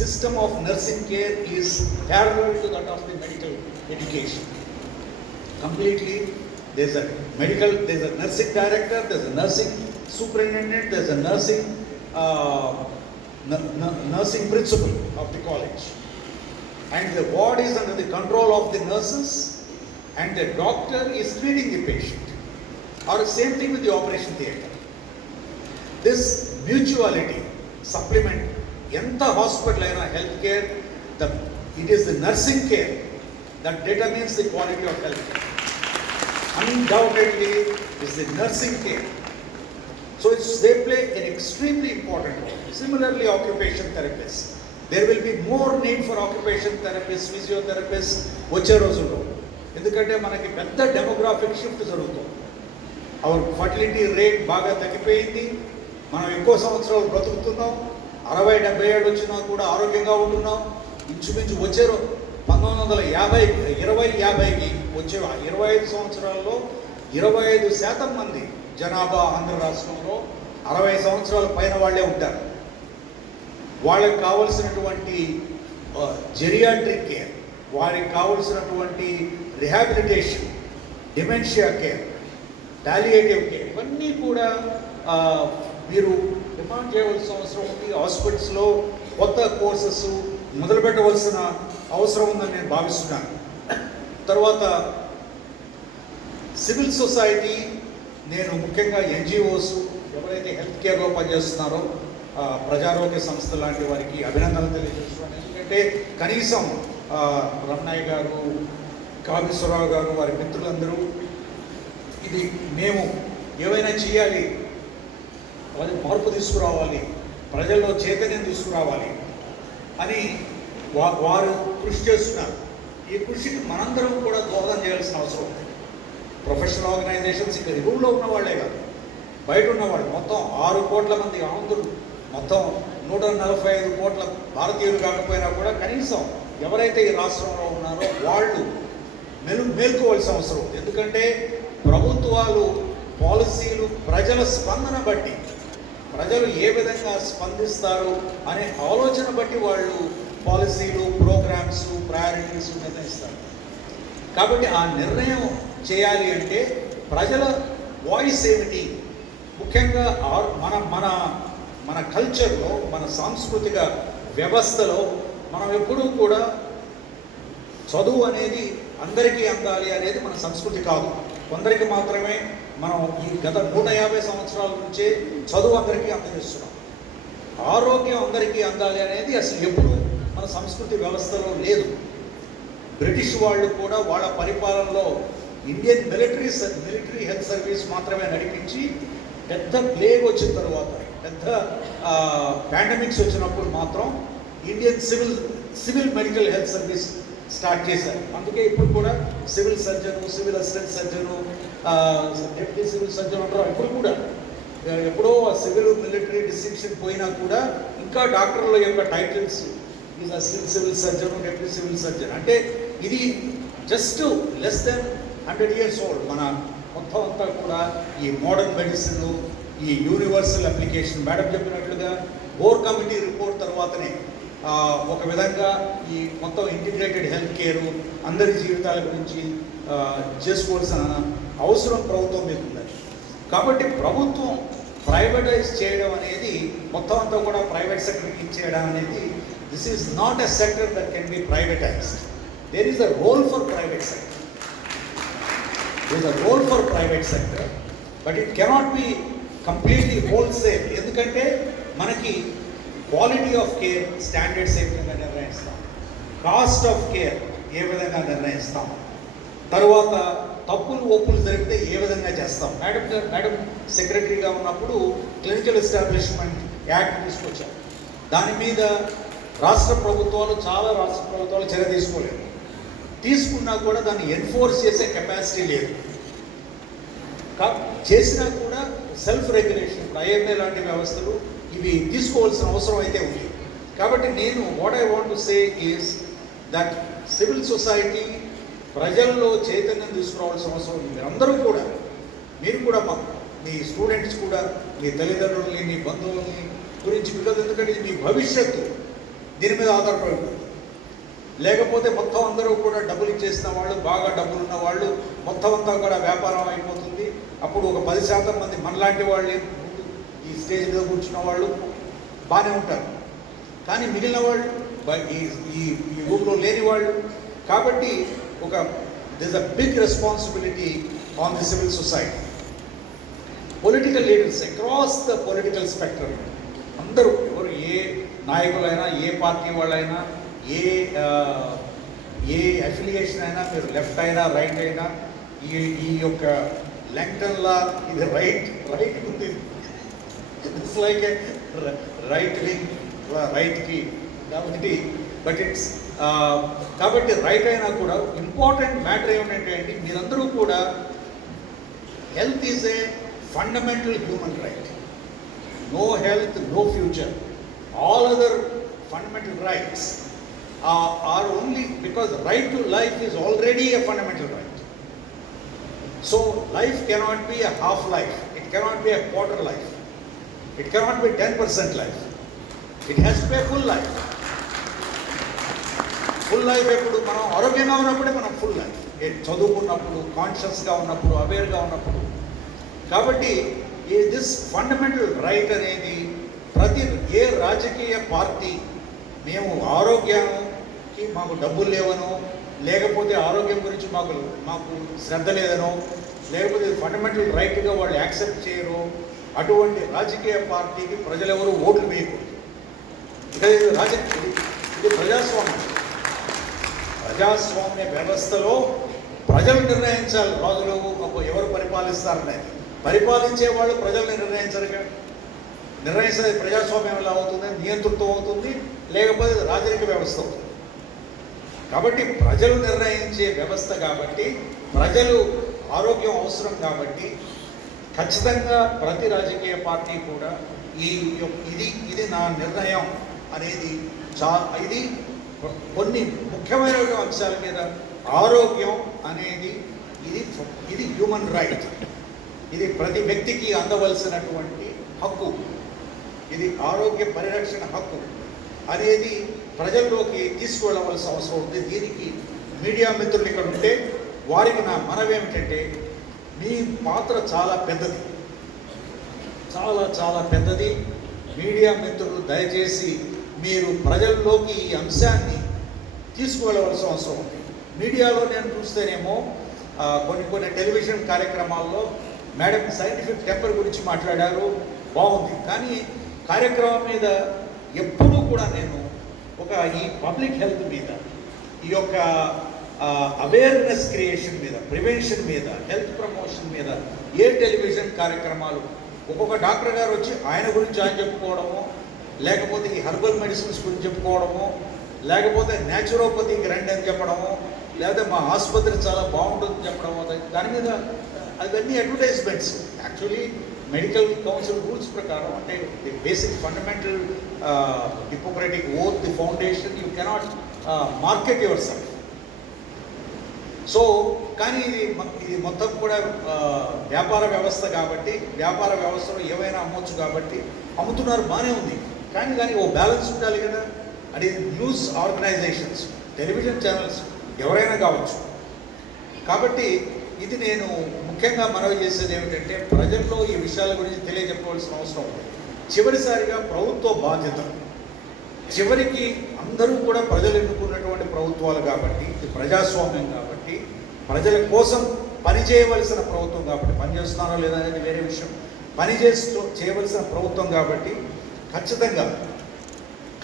system of nursing care is parallel to that of the medical education. Completely, there's a nursing director, there's a nursing superintendent, there's a nursing principal of the college, and the ward is under the control of the nurses, and the doctor is treating the patient, or the same thing with the operation theatre. This mutuality supplement ఎంత hospital అయినా health care, it is the nursing care that determines the quality of health care. Undoubtedly is the nursing care. So they play an extremely important role. Similarly occupation therapist, there will be more need for occupation therapist, physiotherapist వచ్చే రోజుల్లో. ఎందుకంటే మనకి పెద్ద demographic shift జరుగుతుంది. Our fertility rate బాగా తగ్గిపోయింది, మనం ఎక్కువ సంవత్సరాలు బ్రతుకుతున్నాం, 60-70 ఏళ్ళు వచ్చినా కూడా ఆరోగ్యంగా ఉంటున్నాం. ఇంచుమించు వచ్చే 2050కి వచ్చే 25 సంవత్సరాల్లో 25% మంది జనాభా ఆంధ్ర రాష్ట్రంలో 60 సంవత్సరాల పైన వాళ్ళే ఉంటారు. వాళ్ళకి కావలసినటువంటి జెరియాట్రిక్ కేర్, వారికి కావలసినటువంటి rehabilitation, dementia care, palliative care, ఇవన్నీ కూడా మీరు డిమాండ్ చేయవలసిన అవసరం ఉంది. హాస్పిటల్స్లో కొత్త కోర్సెస్ మొదలు పెట్టవలసిన అవసరం ఉందని నేను భావిస్తున్నాను. తర్వాత సివిల్ సొసైటీ, నేను ముఖ్యంగా ఎన్జిఓస్ ఎవరైతే హెల్త్ కేర్లో పనిచేస్తున్నారో ప్రజారోగ్య సంస్థ లాంటి వారికి అభినందనలు తెలియజేస్తున్నాను. ఎందుకంటే కనీసం రమణయ్య గారు, కామేశ్వరరావు గారు, వారి మిత్రులందరూ ఇది మేము ఏవైనా చేయాలి, అది మార్పు తీసుకురావాలి, ప్రజల్లో చైతన్యం తీసుకురావాలి అని వారు కృషి చేస్తున్నారు. ఈ కృషికి మనందరం కూడా దోహదం చేయాల్సిన అవసరం ఉంది. ప్రొఫెషనల్ ఆర్గనైజేషన్స్ ఇక్కడ రూమ్లో ఉన్న వాళ్ళే కాదు, బయట ఉన్నవాళ్ళు మొత్తం 6 కోట్ల మంది ఆంధ్రులు, మొత్తం 145 కోట్ల భారతీయులు కాకపోయినా కూడా కనీసం ఎవరైతే ఈ రాష్ట్రంలో ఉన్నారో వాళ్ళు మేల్కోవాల్సిన అవసరం ఉంది. ఎందుకంటే ప్రభుత్వాలు, పాలసీలు ప్రజల స్పందన బట్టి, ప్రజలు ఏ విధంగా స్పందిస్తారు అనే ఆలోచన బట్టి వాళ్ళు పాలసీలు, ప్రోగ్రామ్స్, ప్రయారిటీస్ నిర్ణయిస్తారు. కాబట్టి ఆ నిర్ణయం చేయాలి అంటే ప్రజల వాయిస్ ఏమిటి, ముఖ్యంగా మన కల్చర్లో, మన సాంస్కృతిక వ్యవస్థలో మనం ఎప్పుడూ కూడా చదువు అనేది అందరికీ అందాలి అనేది మన సంస్కృతి కాదు. కొందరికి మాత్రమే మనం ఈ గత 150 సంవత్సరాల నుంచే చదువు అందరికీ అందజేస్తున్నాం. ఆరోగ్యం అందరికీ అందాలి అనేది అసలు ఎప్పుడు మన సంస్కృతి వ్యవస్థలో లేదు. బ్రిటిష్ వాళ్ళు కూడా వాళ్ళ పరిపాలనలో ఇండియన్ మిలిటరీ హెల్త్ సర్వీస్ మాత్రమే నడిపించి, పెద్ద ప్లేగ్ వచ్చిన తర్వాత, పెద్ద పాండమిక్స్ వచ్చినప్పుడు మాత్రం Indian civil medical health service start చేశారు. అందుకే ఇప్పుడు కూడా civil surgeon, civil assistant surgeon, deputy civil surgeon అంటారు. ఇప్పుడు కూడా ఎప్పుడో సివిల్ మిలిటరీ డిస్టింక్షన్ పోయినా కూడా ఇంకా డాక్టర్ల యొక్క titles is assistant civil surgeon, deputy civil surgeon. అంటే ఇది just less than 100 years old. మన మొత్తం అంతా కూడా ఈ మోడర్న్ మెడిసిన్, ఈ యూనివర్సల్ అప్లికేషన్, మేడం చెప్పినట్లుగా బోర్ కమిటీ రిపోర్ట్ తర్వాతనే ఒక విధంగా ఈ మొత్తం ఇంటిగ్రేటెడ్ హెల్త్ కేరు అందరి జీవితాల గురించి చేసుకోవాల్సిన అవసరం ప్రభుత్వం మీద ఉందండి. కాబట్టి ప్రభుత్వం ప్రైవేటైజ్ చేయడం అనేది మొత్తం అంతా కూడా ప్రైవేట్ సెక్టర్కి ఇచ్చేయడం అనేది this is not a sector that can be privatised. There is a role for private sector. There is a role for private sector, but it cannot be completely wholesale. ఎందుకంటే మనకి క్వాలిటీ ఆఫ్ కేర్ స్టాండర్డ్స్ ఏ విధంగా నిర్ణయిస్తాం, cost of care ఏ విధంగా నిర్ణయిస్తాం, తరువాత తప్పులు ఒప్పులు జరిగితే ఏ విధంగా చేస్తాం. మేడం సెక్రటరీగా ఉన్నప్పుడు క్లినికల్ ఎస్టాబ్లిష్మెంట్ యాక్ట్ తీసుకొచ్చారు. దాని మీద చాలా రాష్ట్ర ప్రభుత్వాలు చర్య తీసుకోలేదు. తీసుకున్నా కూడా దాన్ని ఎన్ఫోర్స్ చేసే కెపాసిటీ లేదు. చేసినా కూడా సెల్ఫ్ రెగ్యులేషన్, ఐఎంఏ లాంటి వ్యవస్థలు ఇవి తీసుకోవాల్సిన అవసరం అయితే ఉంది. కాబట్టి నేను what I want to say is that civil society ప్రజల్లో చైతన్యం తీసుకురావాల్సిన అవసరం ఉంది. మీరు కూడా మీ స్టూడెంట్స్ కూడా మీ తల్లిదండ్రులని మీ బంధువులని గురించి, బికాజ్ ఎందుకంటే ఇది మీ భవిష్యత్తు దీని మీద ఆధారపడి ఉంటుంది. లేకపోతే మొత్తం అందరూ కూడా డబ్బులు ఇచ్చేసిన వాళ్ళు, బాగా డబ్బులు ఉన్న వాళ్ళు మొత్తం అంతా కూడా వ్యాపారం అయిపోతుంది. అప్పుడు ఒక 10% మంది మనలాంటి వాళ్ళే ఈ స్టేజ్ మీద కూర్చున్న వాళ్ళు బాగానే ఉంటారు, కానీ మిగిలిన వాళ్ళు ఈ ఊళ్ళో లేని వాళ్ళు. కాబట్టి there's a big responsibility on the civil society. Political leaders across the political spectrum, అందరూ ఎవరు ఏ నాయకులైనా, ఏ పార్టీ వాళ్ళైనా, ఏ అఫిలియేషన్ అయినా, మీరు లెఫ్ట్ అయినా రైట్ అయినా, ఈ యొక్క లెంగ్టన్లా ఇది రైట్ ఉంది, it's like A right wing రైట్కి కాబట్టి, బట్ ఇట్స్ కాబట్టి రైట్ అయినా కూడా ఇంపార్టెంట్ మ్యాటర్ ఏమిటంటే అండి, మీరందరూ కూడా health is a fundamental human right. No health, no future. All other fundamental rights are only because right to life is already a fundamental right. So life cannot be a half life, it cannot be a quarter life, it cannot be 10% life, it has to be a full life. Full life ఎప్పుడు మనం ఆరోగ్యంగా ఉన్నప్పుడే మనం full life, చదువుకున్నప్పుడు, కాన్షియస్గా ఉన్నప్పుడు, అవేర్గా ఉన్నప్పుడు. కాబట్టి దిస్ ఫండమెంటల్ రైట్ అనేది ఏ రాజకీయ పార్టీ మేము ఆరోగ్యానికి మాకు డబ్బులు లేవనో, లేకపోతే ఆరోగ్యం గురించి మాకు శ్రద్ధ లేదనో, లేకపోతే ఫండమెంటల్ రైట్గా వాళ్ళు యాక్సెప్ట్ చేయరు, అటువంటి రాజకీయ పార్టీకి ప్రజలెవరూ ఓట్లు వేయకూడదు. ఇది ప్రజాస్వామ్య వ్యవస్థలో ప్రజలు నిర్ణయించాలి రాజులు ఎవరు పరిపాలిస్తారనేది. పరిపాలించే వాళ్ళు ప్రజల్ని నిర్ణయించేది ప్రజాస్వామ్యం ఎలా అవుతుంది, నియంతృత్వం అవుతుంది, లేకపోతే రాజరిక వ్యవస్థ అవుతుంది. కాబట్టి ప్రజలు నిర్ణయించే వ్యవస్థ కాబట్టి, ప్రజలు ఆరోగ్యం అవసరం కాబట్టి ఖచ్చితంగా ప్రతి రాజకీయ పార్టీ కూడా ఇది నా నిర్ణయం అనేది ఇది కొన్ని ముఖ్యమైన అంశాల మీద ఆరోగ్యం అనేది ఇది హ్యూమన్ రైట్, ఇది ప్రతి వ్యక్తికి అందవలసినటువంటి హక్కు, ఇది ఆరోగ్య పరిరక్షణ హక్కు అనేది ప్రజల్లోకి తీసుకువెళ్ళవలసిన అవసరం ఉంది. దీనికి మీడియా మిత్రులు ఇక్కడ ఉంటే వారికి నా మనవి ఏమిటంటే, మీ పాత్ర చాలా పెద్దది, చాలా పెద్దది. మీడియా మిత్రులు దయచేసి మీరు ప్రజల్లోకి ఈ అంశాన్ని తీసుకువెళ్ళవలసిన అవసరం ఉంది. మీడియాలో నేను చూస్తేనేమో కొన్ని టెలివిజన్ కార్యక్రమాల్లో మేడం సైంటిఫిక్ టెంపర్ గురించి మాట్లాడారు, బాగుంది. కానీ కార్యక్రమం మీద ఎప్పుడూ కూడా నేను ఈ పబ్లిక్ హెల్త్ మీద, ఈ యొక్క అవేర్నెస్ క్రియేషన్ మీద, ప్రివెన్షన్ మీద, హెల్త్ ప్రమోషన్ మీద ఏ టెలివిజన్ కార్యక్రమాలు ఒక్కొక్క డాక్టర్ గారు వచ్చి ఆయన గురించి ఆయన చెప్పుకోవడము, లేకపోతే ఈ హెర్బల్ మెడిసిన్స్ గురించి చెప్పుకోవడము, లేకపోతే న్యాచురోపతికి రండి అని చెప్పడము, లేకపోతే మా ఆసుపత్రి చాలా బాగుంటుందని చెప్పడము, దాని మీద అవన్నీ advertisements. Actually medical council rules ప్రకారం, అంటే the basic fundamental Hippocratic oath, the foundation, you cannot market your self. So కానీ ఇది మొత్తం కూడా వ్యాపార వ్యవస్థ కాబట్టి, వ్యాపార వ్యవస్థలో ఏమైనా అమ్మొచ్చు కాబట్టి అమ్ముతున్నారు, బాగానే ఉంది. కానీ ఓ బ్యాలెన్స్ ఉండాలి కదా. అది న్యూస్ ఆర్గనైజేషన్స్, టెలివిజన్ ఛానల్స్, ఎవరైనా కావచ్చు. కాబట్టి ఇది నేను ముఖ్యంగా మనవి చేసేది ఏమిటంటే ప్రజల్లో ఈ విషయాల గురించి తెలియజెప్పవలసిన అవసరం ఉంది. చివరిసారిగా ప్రభుత్వ బాధ్యత, చివరికి అందరూ కూడా ప్రజలు ఎన్నుకున్నటువంటి ప్రభుత్వాలు కాబట్టి, ఇది ప్రజాస్వామ్యం కాబట్టి, ప్రజల కోసం పనిచేయవలసిన ప్రభుత్వం కాబట్టి, పనిచేస్తున్నారో లేదా అనేది వేరే విషయం, చేయవలసిన ప్రభుత్వం కాబట్టి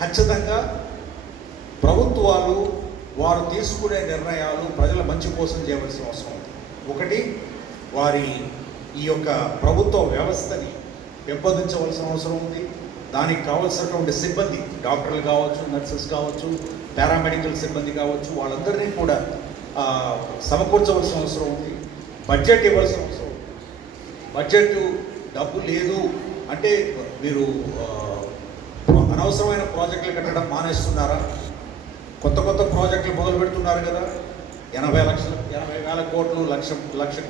ఖచ్చితంగా ప్రభుత్వాలు వారు తీసుకునే నిర్ణయాలు ప్రజల మంచి కోసం చేయవలసిన అవసరం ఉంది. ఒకటి, వారి ఈ యొక్క ప్రభుత్వ వ్యవస్థని పెంపొందించవలసిన అవసరం ఉంది. దానికి కావాల్సినటువంటి సిబ్బంది, డాక్టర్లు కావచ్చు, నర్సెస్ కావచ్చు, పారామెడికల్ సిబ్బంది కావచ్చు, వాళ్ళందరినీ కూడా సమకూర్చవలసిన అవసరం ఉంది. బడ్జెట్ ఇవ్వాల్సిన అవసరం ఉంది. బడ్జెట్ డబ్బు లేదు అంటే మీరు అనవసరమైన ప్రాజెక్టులు కట్టడం మానేస్తున్నారా? కొత్త ప్రాజెక్టులు మొదలు పెడుతున్నారు కదా, 80,000 కోట్లు, లక్ష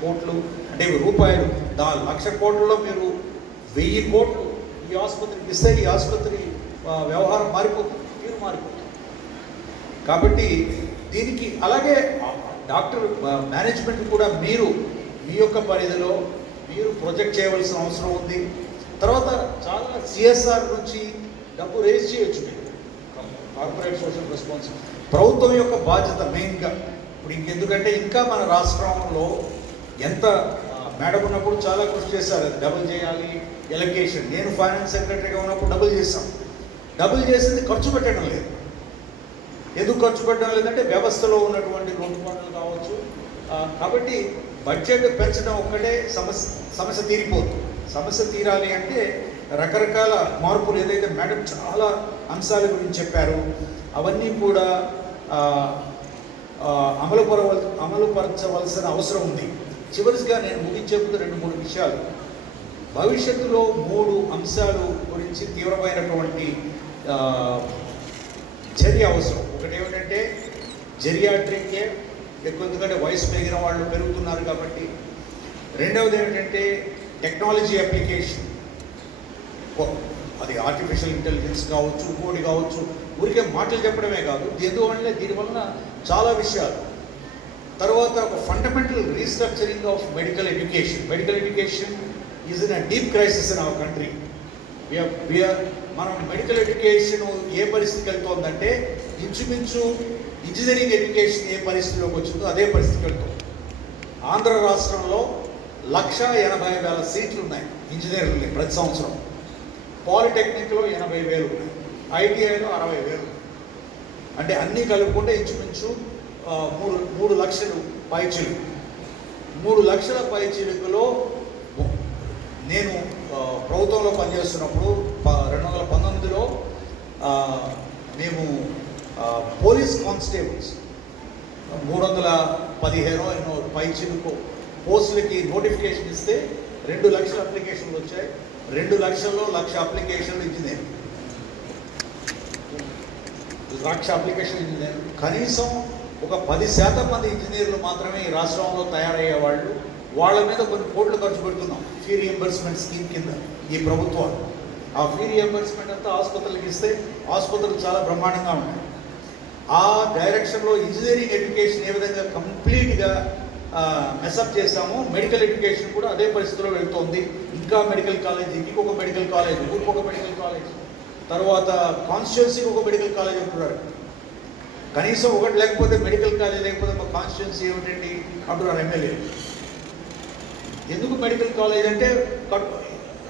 కోట్లు అంటే రూపాయలు. 1,00,000 కోట్లలో మీరు 1000 కోట్లు ఈ ఆసుపత్రికి ఇస్తే ఈ ఆసుపత్రి వ్యవహారం మారిపోతుంది, తీరు మారిపోతుంది. కాబట్టి దీనికి అలాగే డాక్టర్ మేనేజ్మెంట్ కూడా మీరు మీ యొక్క పరిధిలో మీరు ప్రొజెక్ట్ చేయవలసిన అవసరం ఉంది. తర్వాత చాలా సిఎస్ఆర్ నుంచి డబ్బు రేజ్ చేయొచ్చు. మీరు కార్పొరేట్ సోషల్ రెస్పాన్సిబిలిటీ ప్రభుత్వం యొక్క బాధ్యత మెయిన్గా. ఇప్పుడు ఇంకెందుకంటే ఇంకా మన రాష్ట్రంలో ఎంత మేడం ఉన్నప్పుడు చాలా కృషి చేశారు, డబుల్ చేయాలి ఎలకేషన్. నేను ఫైనాన్స్ సెక్రటరీగా ఉన్నప్పుడు డబుల్ చేసింది ఖర్చు పెట్టడం లేదు. ఎందుకు ఖర్చు పెట్టడం లేదంటే వ్యవస్థలో ఉన్నటువంటి లోటుపాట్లు కావచ్చు. కాబట్టి బడ్జెట్ పెంచడం ఒక్కటే సమస్య తీరిపోదు. సమస్య తీరాలి అంటే రకరకాల మార్పులు, ఏదైతే మేడం చాలా అంశాల గురించి చెప్పారు అవన్నీ కూడా అమలుపరచవలసిన అవసరం ఉంది. చివరిగా నేను ముగించే ముందు 2-3 విషయాలు. భవిష్యత్తులో 3 అంశాలు గురించి తీవ్రమైనటువంటి చర్య అవసరం. ఒకటి ఏమిటంటే జెరియాట్రిక్ కేర్, ఎందుకంటే వయసు పెరిగిన వాళ్ళు పెరుగుతున్నారు కాబట్టి. రెండవది ఏమిటంటే టెక్నాలజీ అప్లికేషన్, అది ఆర్టిఫిషియల్ ఇంటెలిజెన్స్ కావచ్చు, ఇంకోటి కావచ్చు. ఊరికే మాటలు చెప్పడమే కాదు, దీనివలన చాలా విషయాలు. తర్వాత ఒక fundamental restructuring of medical education is in a deep crisis in our country. మనం మెడికల్ ఎడ్యుకేషన్ ఏ పరిస్థితికి వెళ్తుందంటే ఇంచుమించు ఇంజనీరింగ్ ఎడ్యుకేషన్ ఏ పరిస్థితిలోకి వచ్చిందో అదే పరిస్థితికి వెళ్తుంది. ఆంధ్ర రాష్ట్రంలో 1,80,000 సీట్లు ఉన్నాయి ఇంజనీరింగ్ ప్రతి సంవత్సరం. పాలిటెక్నిక్లో 80,000 ఉన్నాయి, ఐటీఐలో 60,000. అంటే అన్నీ కలుపుకుంటే ఇంచుమించు 3 లక్షలు పైచిలుకు. 3 లక్షల పైచిలుకులో నేను ప్రభుత్వంలో పనిచేస్తున్నప్పుడు 2019లో మేము పోలీస్ కానిస్టేబుల్స్ 315 ఎన్నో పైచిలుకు పోస్టులకి నోటిఫికేషన్ ఇస్తే 2 లక్షల అప్లికేషన్లు వచ్చాయి. 2 లక్షల్లో 1,00,000 అప్లికేషన్లు ఇంజనీర్, 1,00,000 అప్లికేషన్ ఇంజనీర్. కనీసం ఒక 10% మంది ఇంజనీర్లు మాత్రమే ఈ రాష్ట్రంలో తయారయ్యేవాళ్ళు. వాళ్ళ మీద కొన్ని కోట్లు ఖర్చు పెడుతున్నాం ఫీ రియంబర్స్మెంట్ స్కీమ్ కింద ఈ ప్రభుత్వాలు. ఆ ఫీ రియంబర్స్మెంట్ అంతా ఆసుపత్రులకు ఇస్తే ఆసుపత్రులు చాలా బ్రహ్మాండంగా ఉంటాయి. ఆ డైరెక్షన్లో ఇంజనీరింగ్ ఎడ్యుకేషన్ ఏ విధంగా కంప్లీట్గా మెసప్ చేశామో మెడికల్ ఎడ్యుకేషన్ కూడా అదే పరిస్థితిలో వెళ్తోంది. ఇంకా మెడికల్ కాలేజ్, ఇంకొక మెడికల్ కాలేజ్, ఊరికొక మెడికల్ కాలేజ్, తర్వాత కాన్స్టిట్యున్సీకి ఒక మెడికల్ కాలేజ్ అంటున్నారు. కనీసం ఒకటి లేకపోతే మెడికల్ కాలేజ్ లేకపోతే మా కాన్స్టిట్యున్సీ ఏమిటండి అంటున్నారు ఎమ్మెల్యే. ఎందుకు మెడికల్ కాలేజ్ అంటే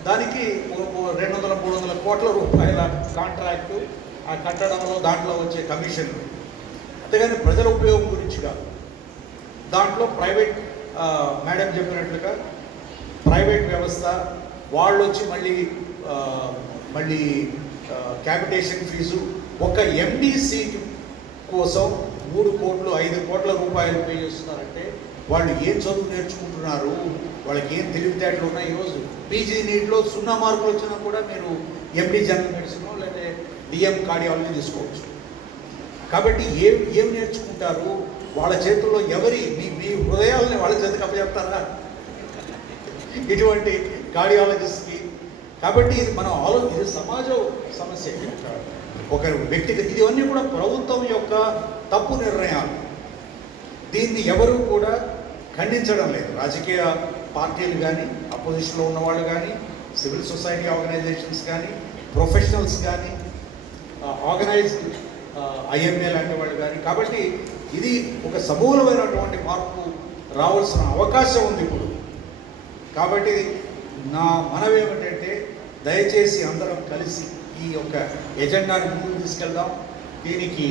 దానికి 200-300 కోట్ల రూపాయల కాంట్రాక్టు, ఆ కట్టడంలో దాంట్లో వచ్చే కమిషన్లు, అంతేగాని ప్రజల ఉపయోగం గురించి కాదు. దాంట్లో ప్రైవేట్, మేడం చెప్పినట్లుగా ప్రైవేట్ వ్యవస్థ వాళ్ళు వచ్చి మళ్ళీ క్యాపిటేషన్ ఫీజు, ఒక ఎండి సీట్ కోసం 3 కోట్లు 5 కోట్ల రూపాయలు పే చేస్తున్నారంటే వాళ్ళు ఏం చదువు నేర్చుకుంటున్నారు, వాళ్ళకి ఏం తెలివితేటలు ఉన్నాయి. ఈరోజు పీజీ నీట్లో 0 మార్కులు వచ్చినా కూడా మీరు ఎండి జనరల్ మెడిసిన్ లేదా డిఎం కార్డియాలజీ తీసుకోవచ్చు. కాబట్టి ఏం నేర్చుకుంటారు? వాళ్ళ చేతుల్లో మీ హృదయాలని వాళ్ళ చేతికి అప్పచెప్తారా ఇటువంటి కార్డియాలజిస్ట్కి? కాబట్టి ఇది ఇది సమాజ సమస్య. ఒక వ్యక్తిగత, ఇవన్నీ కూడా ప్రభుత్వం యొక్క తప్పు నిర్ణయాలు. దీన్ని ఎవరు కూడా ఖండించడం లేదు. రాజకీయ పార్టీలు కానీ, అపోజిషన్లో ఉన్నవాళ్ళు కానీ, సివిల్ సొసైటీ ఆర్గనైజేషన్స్ కానీ, ప్రొఫెషనల్స్ కానీ, ఆర్గనైజ్డ్ ఐఎంఏ లాంటి వాళ్ళు కానీ. కాబట్టి ఇది ఒక సమూలమైనటువంటి మార్పు రావాల్సిన అవకాశం ఉంది ఇప్పుడు. కాబట్టి నా మనవి ఏమిటంటే, దయచేసి అందరం కలిసి ఈ యొక్క ఎజెండాని ముందుకు తీసుకెళ్దాం. దీనికి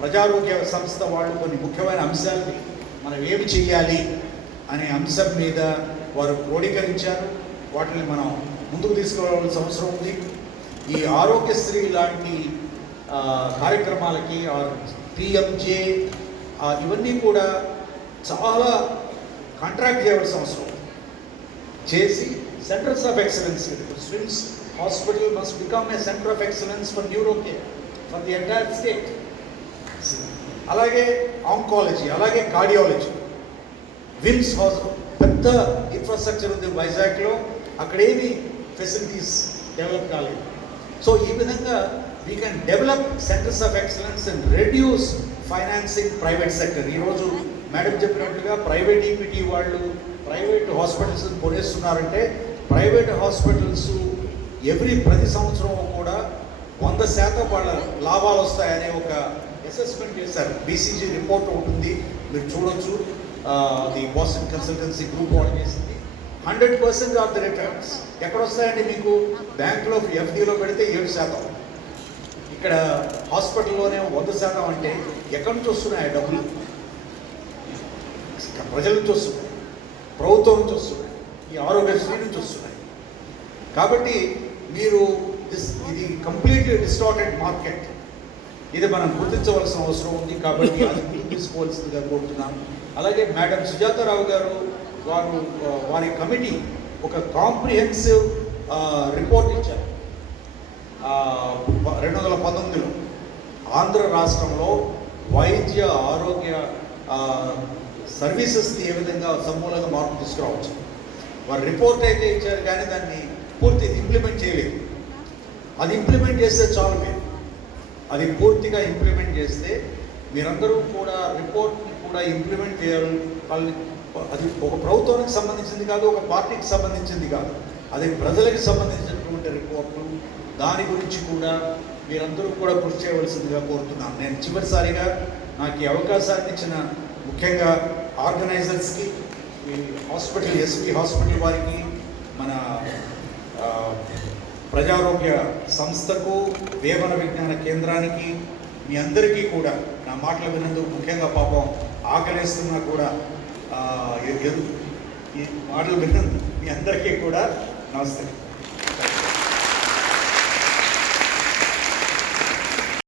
ప్రజారోగ్య సంస్థ వాళ్ళు కొన్ని ముఖ్యమైన అంశాలని మనం ఏమి చెయ్యాలి అనే అంశం మీద వారు క్రోడీకరించారు. వాటిని మనం ముందుకు తీసుకురావాల్సిన అవసరం ఉంది. ఈ ఆరోగ్యశ్రీ లాంటి కార్యక్రమాలకి పిఎంజే ఇవన్నీ కూడా చాలా కాంట్రాక్ట్ చేయవలసిన అవసరం చేసి centres of excellence. SVIMS hospital must become a centre of excellence for neuro care for the entire state. అలాగే ఆంకాలజీ, అలాగే కార్డియాలజీ. విమ్స్ పెద్ద ఇన్ఫ్రాస్ట్రక్చర్ ఉంది వైజాగ్లో, అక్కడేమి ఫెసిలిటీస్ డెవలప్ కాలేదు. సో ఈ విధంగా we can develop centres of excellence and reduce financing private sector. ఈరోజు madam చెప్పినట్టుగా ప్రైవేట్ ఈక్విటీ వాళ్ళు ప్రైవేట్ హాస్పిటల్స్ కొనేస్తున్నారంటే, ప్రైవేట్ హాస్పిటల్స్ ప్రతి సంవత్సరం కూడా 100% వాళ్ళ లాభాలు వస్తాయనే ఒక అసెస్మెంట్ చేశారు. బీసీజీ రిపోర్ట్ ఉంటుంది, మీరు చూడొచ్చు. ది బాస్టన్ కన్సల్టెన్సీ గ్రూప్ వాళ్ళు చేసింది. 100% ఆఫ్ ద రిటర్న్స్ ఎక్కడ వస్తాయండి మీకు? బ్యాంకులో ఎఫ్డీలో పెడితే 7%, ఇక్కడ హాస్పిటల్లోనే 100% అంటే ఎక్కడి నుంచి వస్తున్నాయి డబ్బులు? ప్రజల నుంచి వస్తున్నాయి, ప్రభుత్వం నుంచి వస్తున్నాయి, ఈ ఆరోగ్యశ్రీ నుంచి వస్తున్నాయి. కాబట్టి మీరు ఇది కంప్లీట్లీ డిస్టార్టెడ్ మార్కెట్. ఇది మనం గుర్తించవలసిన అవసరం ఉంది. కాబట్టి అది ముందుకు తీసుకోవాల్సిందిగా కోరుతున్నాను. అలాగే మేడం సుజాతారావు గారు వారి కమిటీ ఒక కాంప్రిహెన్సివ్ రిపోర్ట్ ఇచ్చారు 2019లో. ఆంధ్ర రాష్ట్రంలో వైద్య ఆరోగ్య సర్వీసెస్ని ఏ విధంగా సమూలంగా మార్పు తీసుకురావచ్చు. వారు రిపోర్ట్ అయితే ఇచ్చారు, కానీ దాన్ని పూర్తి ఇంప్లిమెంట్ చేయలేదు. అది ఇంప్లిమెంట్ చేస్తే చాలు. మీరు అది పూర్తిగా ఇంప్లిమెంట్ చేస్తే మీరందరూ కూడా రిపోర్ట్ని కూడా ఇంప్లిమెంట్ చేయాలి. అది ఒక ప్రభుత్వానికి సంబంధించింది కాదు, ఒక పార్టీకి సంబంధించింది కాదు, అది ప్రజలకు సంబంధించినటువంటి రిపోర్టు. దాని గురించి కూడా మీరందరూ కూడా కృషి చేయవలసిందిగా కోరుతున్నాను. నేను చివరిసారిగా నాకు ఈ అవకాశాన్ని ఇచ్చిన ముఖ్యంగా ఆర్గనైజర్స్కి, ఈ హాస్పిటల్ ఎస్పీ హాస్పిటల్ వారికి, మన ప్రజారోగ్య సంస్థకు, వేమన విజ్ఞాన కేంద్రానికి, మీ అందరికీ కూడా నా మాటలు విన్నందుకు, ముఖ్యంగా పాపం ఆకలేస్తున్నా కూడా ఈ మాటలు విన్నందుకు మీ అందరికీ కూడా నమస్తే.